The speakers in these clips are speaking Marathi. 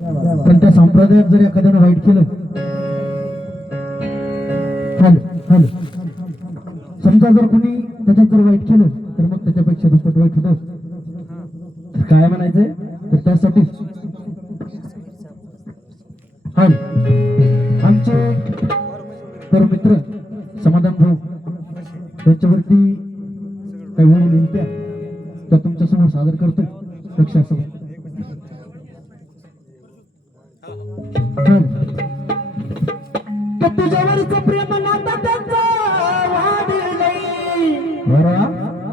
पण त्या संप्रदायात जर एखाद्यानं वाईट केलं, समजा जर कोणी त्याच्यात जर वाईट केलं तर मग त्याच्यापेक्षा दुप्पट वाईट होतं. काय म्हणायचंय तर त्यासाठी आमचे तर मित्र समाधान भाऊ त्यांच्यावरती काही वेळ नेमत्या त्या तुमच्या समोर सादर करतोय. लक्षासमोर तुझ्यावरच प्रेम नाता त्यांचा वाढलंय,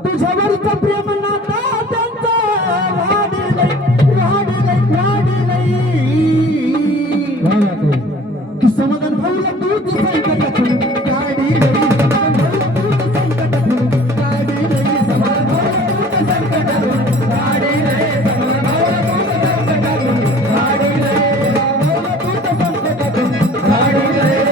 तुझ्यावरच प्रेम नाता त्यांचा वाढलंय वाढलंय वाढलंय. की समाधान भाऊला तूच संकटातून काढलंय, समाधान भाऊला तूच संकटातून काढलंय, समाधान भाऊला तूच संकटातून काढलंय, समाधान भाऊला तूच संकटातून काढलंय, भाऊला तूच संकटातून काढलंय.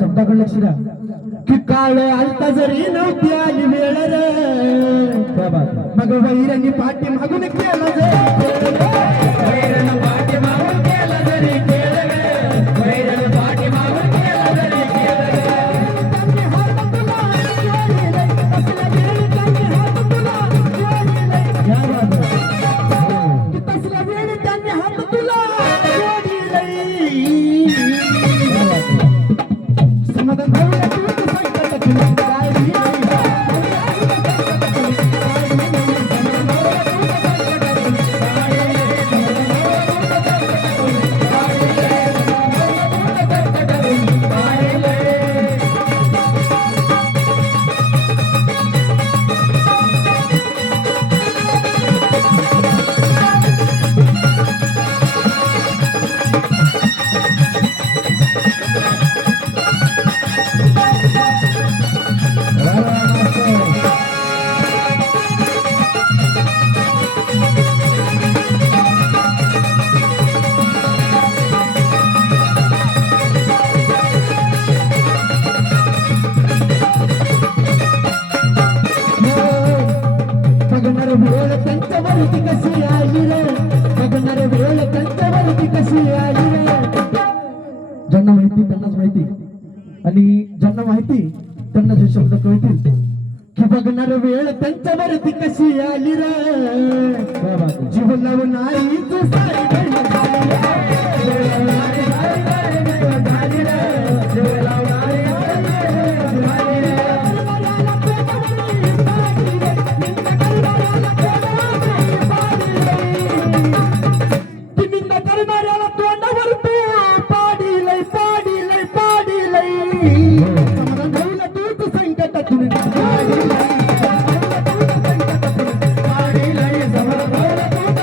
शब्दाकडे लक्ष द्या की काळ आलता जरी नव्हती आली वेळ रे, मग वैरांनी पाठी मागून केला वैरानं पाठी मागून केला जरी केलं रे, वैरानं पाठी मागून केला जरी केलं रे. त्यांनी हात तुला जोडले, तसला वेळ त्यांनी हात तुला जोडले, तसला वेळ त्यांनी हात तुला जोडले. समाधान भाऊला तूच संकटातून काढलंय, वेळ त्यांच्यावरती कशी आली रे, बघणार वेळ त्यांच्यावरती कशी आली रे. ज्यांना माहिती त्यांनाच माहिती, आणि ज्यांना माहिती त्यांना जे शब्द कळतील की बघणार वेळ त्यांच्यावरती कशी आली रे. जीव लावून आईच सारी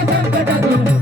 संकटातून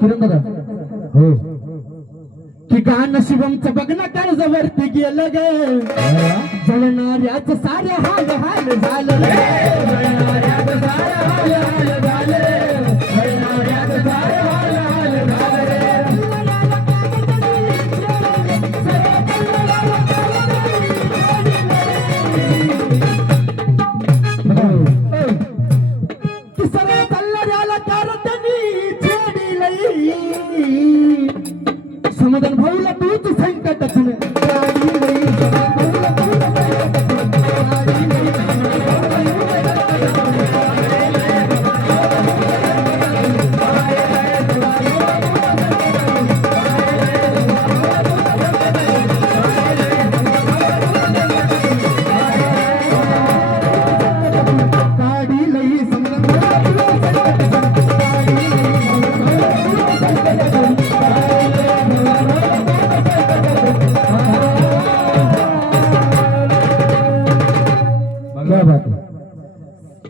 किरण दादा हो की गाणं शिवमचं बघणं कर्जवरती गेलं ग जळणाऱ्याच सारे हाल हाल झालं जळणाऱ्याच सारे हाल हाल झालं जळणाऱ्याच सारे हाल हाल झालं तिसऱ्या कल्लऱ्याला कारतनी छेडी लई समाधान भाऊला तूच संकटातून